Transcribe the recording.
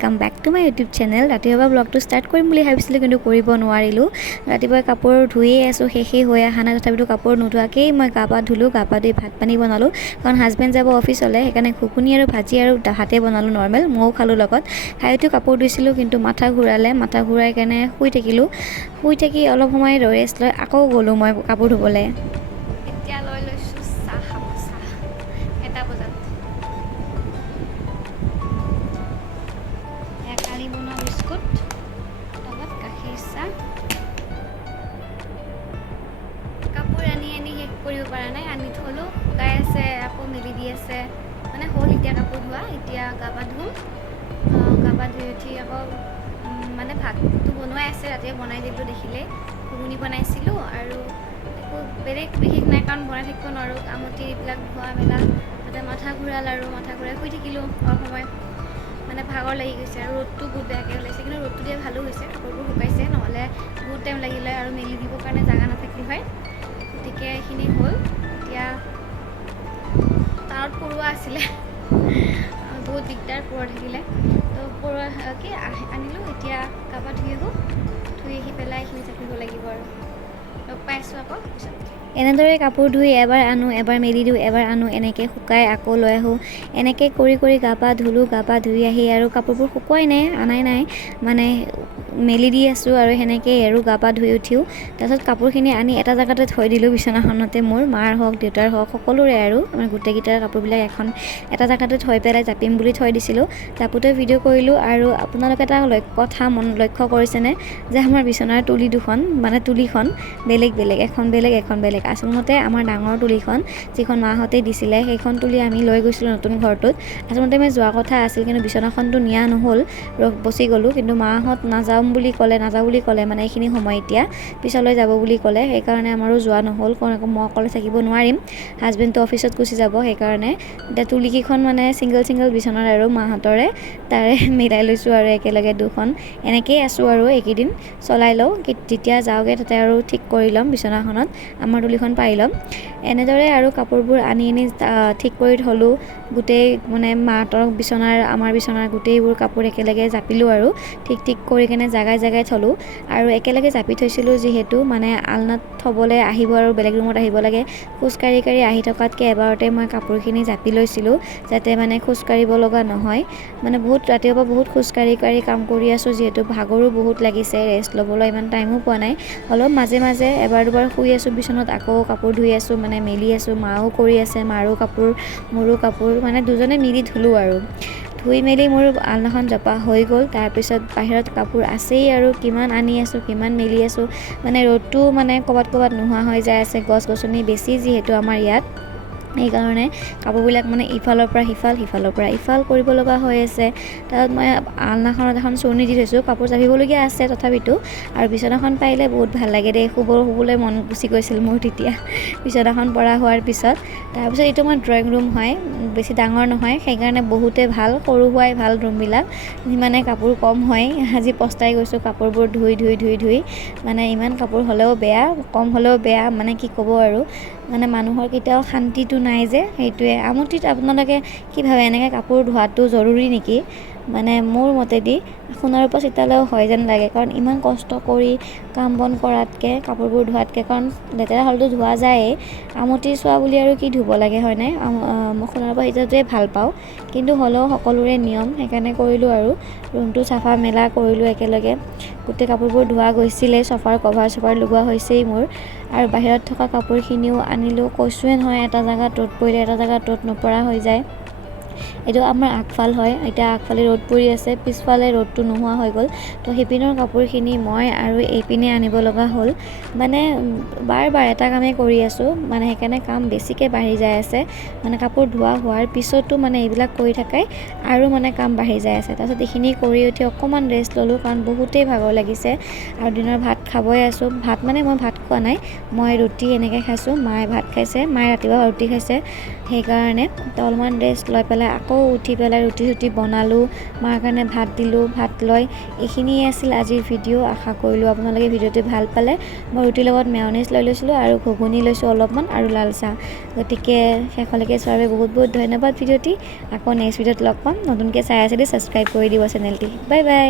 Welcome back to my YouTube channel. रातिपुৱা ব্লগটো start কৰিম বুলি ভাবিছিলোঁ কিন্তু কৰিব নোৱাৰিলোঁ। ৰাতিপুৱা কাপোৰ ধুয়ে আছোঁ, শেষেই হৈ অহা নাই। তথাপিতো কাপোৰ নোধোৱাকেই মই গা পা ধুলোঁ, গা পা ধুই ভাত পানী বনালোঁ। কাৰণ হাজবেণ্ড যাব অফিচলৈ, সেইকাৰণে ঘুগুনি আৰু ভাজি আৰু ভাতে বনালোঁ নৰ্মেল। ময়ো খালোঁ লগত। খাই উঠি কাপোৰ ধুইছিলোঁ কিন্তু মাথা ঘূৰালে, মাথা ঘূৰাই কাৰণে শুই থাকিলোঁ। শুই থাকি অলপ সময় ৰেষ্ট লৈ আকৌ গ'লোঁ মই কাপোৰ ধুবলৈ। এতিয়া লৈ লৈছোঁ চাহ খাব, চাহ 1টা বজাত। কালি বনোৱা বিস্কুট লগত গাখীৰ চাহ। কাপোৰ আনি শেষ কৰিব পৰা নাই, আনি থলোঁ, শুকাই আছে, আকৌ মেলি দি আছে। মানে হ'ল এতিয়া কাপোৰ ধোৱা। এতিয়া গা পা ধুম, গা পা ধুই উঠি আকৌ মানে ভাতটো বনোৱাই আছে, ৰাতিয়ে বনাই দিলোঁ দেখিলে। ঘুগুনি বনাইছিলোঁ আৰু একো বেলেগ বিশেষ নাই, কাৰণ বনাই থাকিব নোৱাৰোঁ। আমঠি এইবিলাক ধোৱা মেলা, তাতে মাথা ঘূৰাল আৰু মাথা ঘূৰাই শুই থাকিলোঁ অলপ সময়। মানে ভাগৰ লাগি গৈছে আৰু ৰ'দটো বহুত বেয়াকৈ ওলাইছে, কিন্তু ৰ'দটো দিয়ে ভালো হৈছে, কাপোৰবোৰ শুকাইছে। নহ'লে বহুত টাইম লাগিলে আৰু মেলি দিবৰ কাৰণে জেগা নাথাকিল হয়। গতিকে এইখিনি হ'ল। এতিয়া তাঁৰত পৰুৱা আছিলে, বহুত দিগদাৰ পৰুৱা থাকিলে। তো পৰুৱা আনিলোঁ। এতিয়া গা পা ধুই আহোঁ, ধুই আহি পেলাই এইখিনি জাপিব লাগিব আৰু। লগ পাই আছোঁ আকৌ পিছত। এনেদৰে কাপোৰ ধুই এবাৰ আনোঁ, এবাৰ মেলি দিওঁ, এবাৰ আনোঁ, এনেকৈ শুকাই আকৌ লৈ আহোঁ। এনেকৈ কৰি কৰি গা পা ধুলোঁ। গা পা ধুই আহি আৰু কাপোৰবোৰ শুকুৱাই নাই, আনাই নাই, মানে মেলি দি আছোঁ আৰু সেনেকৈয়ে আৰু গা পা ধুই উঠিও তাৰপিছত কাপোৰখিনি আনি এটা জেগাতে থৈ দিলোঁ বিচনাখনতে। মোৰ মাৰ হওক দেউতাৰ হওক সকলোৰে আৰু মানে গোটেইকেইটাৰ কাপোৰবিলাক এটা জেগাতে থৈ পেলাই জাপিম বুলি থৈ দিছিলোঁ। জাপোতে ভিডিঅ' কৰিলোঁ। আৰু আপোনালোকে এটা কথা লক্ষ্য কৰিছেনে যে আমাৰ বিচনাৰ তুলি দুখন, মানে তুলিখন বেলেগ বেলেগ, এখন বেলেগ এখন বেলেগ। আচলতে আমাৰ ডাঙৰ তুলিখন যিখন মাহঁতে দিছিলে, সেইখন তুলি আমি লৈ গৈছিলোঁ নতুন ঘৰটোত। আচলতে মই যোৱা কথা আছিল, কিন্তু বিচনাখনটো নিয়া নহ'ল, বচি গ'লোঁ। কিন্তু মাহঁত নাযাওঁ বুলি ক'লে মানে এইখিনি সময় এতিয়া পিছলৈ যাব বুলি ক'লে, সেইকাৰণে আমাৰো যোৱা নহ'ল। কাৰণ মই অকলে থাকিব নোৱাৰিম, হাজবেণ্ডটো অফিচত গুচি যাব। সেইকাৰণে এতিয়া তুলিকেইখন মানে ছিংগল বিচনাৰ আৰু মাহঁতৰে তাৰে মিলাই লৈছোঁ আৰু একেলগে দুখন। এনেকৈয়ে আছোঁ আৰু এইকেইদিন চলাই লওঁ, যেতিয়া যাওঁগৈ তাতে আৰু ঠিক কৰি ল'ম বিচনাখনত, আমাৰ তুলিখন পাৰি ল'ম। এনেদৰে আৰু কাপোৰবোৰ আনি ঠিক কৰি থলোঁ। গোটেই মানে মাহঁতৰ বিচনাৰ, আমাৰ বিচনাৰ গোটেইবোৰ কাপোৰ একেলগে জাপিলোঁ আৰু ঠিক কৰি কেনে জেগাই থলোঁ। আৰু একেলগে জাপি থৈছিলোঁ যিহেতু, মানে আলনাত থ'বলৈ আহিব আৰু বেলেগ ৰুমত আহিব লাগে। খোজকাঢ়ি আহি থকাতকৈ এবাৰতে মই কাপোৰখিনি জাপি লৈছিলোঁ, যাতে মানে খোজকাঢ়িব লগা নহয়। মানে ৰাতিপুৱা বহুত খোজকাঢ়ি কাম কৰি আছোঁ যিহেতু, ভাগৰো বহুত লাগিছে, ৰেষ্ট ল'বলৈ ইমান টাইমো পোৱা নাই। অলপ মাজে মাজে এবাৰ দুবাৰ শুই আছোঁ বিচনাত, আকৌ কাপোৰ ধুই আছোঁ, মানে মেলি আছোঁ। মাও কৰি আছে, মাৰো কাপোৰ মোৰো কাপোৰ, মানে দুজনে মিলি ধুলোঁ আৰু। ধুই মেলি মোৰ আলনাখন জপা হৈ গ'ল। তাৰপিছত বাহিৰত কাপোৰ আছেই আৰু কিমান আনি আছোঁ, কিমান মেলি আছোঁ। মানে ৰ'দটো মানে ক'ৰবাত নোহোৱা হৈ যায় আছে, গছ গছনি বেছি যিহেতু আমাৰ ইয়াত, সেইকাৰণে কাপোৰবিলাক মানে ইফালৰ পৰা সিফাল, সিফালৰ পৰা ইফাল কৰিব লগা হৈ আছে। তাৰপিছত মই আলনাখনত এখন চুৰ্ণি দি থৈছোঁ, কাপোৰ জাপিবলগীয়া আছে তথাপিতো। আৰু বিচনাখন পাৰিলে বহুত ভাল লাগে দেই, শুবলৈ মন গুচি গৈছিল মোৰ তেতিয়া বিচনাখন পৰা হোৱাৰ পিছত। তাৰপিছত এইটো আমাৰ ড্ৰয়িং ৰুম হয়, বেছি ডাঙৰ নহয়, সেইকাৰণে বহুতে ভাল, সৰু হোৱাই ভাল ৰুমবিলাক, যিমানে কাপোৰ কম হয়। আজি পস্তাই গৈছোঁ কাপোৰবোৰ ধুই মানে ইমান কাপোৰ হ'লেও বেয়া, কম হ'লেও বেয়া, মানে কি ক'ব আৰু। মানে মানুহৰ কেতিয়াও শান্তিটো নাই যে, সেইটোৱে। আমঠিত আপোনালোকে কি ভাবে, এনেকৈ কাপোৰ ধোৱাটো জৰুৰী নেকি? মানে মোৰ মতেদি সোণৰ ৰূপৰ চিতালেও হয় যেন লাগে, কাৰণ ইমান কষ্ট কৰি কাম বন কৰাতকৈ, কাপোৰবোৰ ধোৱাতকৈ, কাৰণ লেতেৰা হ'লেতো ধোৱা যায়েই, আমঠি চোৱা বুলি আৰু কি ধুব লাগে হয়নে? মই সোণৰ ৰূপৰ চিতাটোৱে ভাল পাওঁ, কিন্তু হ'লেও সকলোৰে নিয়ম, সেইকাৰণে কৰিলোঁ আৰু। ৰুমটো চাফা মেলা কৰিলোঁ একেলগে। গোটেই কাপোৰবোৰ ধোৱা গৈছিলেই, চফাৰ কভাৰ লগোৱা হৈছেই মোৰ। আৰু বাহিৰত থকা কাপোৰখিনিও আনিলোঁ, কৈছোঁৱে নহয়, এটা জেগাত ৰ'দ পৰিলে এটা জেগাত ৰ'দ নপৰা হৈ যায়। এইটো আমাৰ আগফাল হয়, এতিয়া আগফালে ৰ'দ পৰি আছে, পিছফালে ৰ'দটো নোহোৱা হৈ গ'ল। তো সিপিনৰ কাপোৰখিনি মই আৰু এইপিনে আনিব লগা হ'ল। মানে বাৰ এটা কামেই কৰি আছোঁ, মানে সেইকাৰণে কাম বেছিকৈ বাঢ়ি যাই আছে। মানে কাপোৰ ধোৱা হোৱাৰ পিছতো মানে এইবিলাক কৰি থাকাই আৰু মানে কাম বাঢ়ি যাই আছে। তাৰপিছত এইখিনি কৰি উঠি অকণমান ৰেষ্ট ল'লোঁ, কাৰণ বহুতেই ভাগৰ লাগিছে। আৰু দিনৰ ভাত খাবই আছোঁ, ভাত মানে মই ভাত খোৱা নাই, মই ৰুটি এনেকৈ খাইছোঁ। মায়ে ভাত খাইছে, মায়ে ৰাতিপুৱা ৰুটি খাইছে, সেইকাৰণে তো অলপমান ৰেষ্ট লৈ পেলাই আকৌ উঠি পেলাই ৰুটি চুটি বনালোঁ, মাৰ কাৰণে ভাত দিলোঁ। ভাত লৈ এইখিনিয়ে আছিল আজিৰ ভিডিঅ'। আশা কৰিলোঁ আপোনালোকে ভিডিঅ'টো ভাল পালে। মই ৰুটিৰ লগত মেয়নিজ লৈ লৈছিলোঁ আৰু ঘুগুনি লৈছোঁ অলপমান আৰু লাল চাহ। গতিকে শেষলৈকে চোৱাৰ বাবে বহুত বহুত ধন্যবাদ ভিডিঅ'টি। আকৌ নেক্সট ভিডিঅ'ত লগ পাম। নতুনকৈ চাই আছে যদি ছাবস্ক্ৰাইব কৰি দিব চেনেলটি। Bye bye.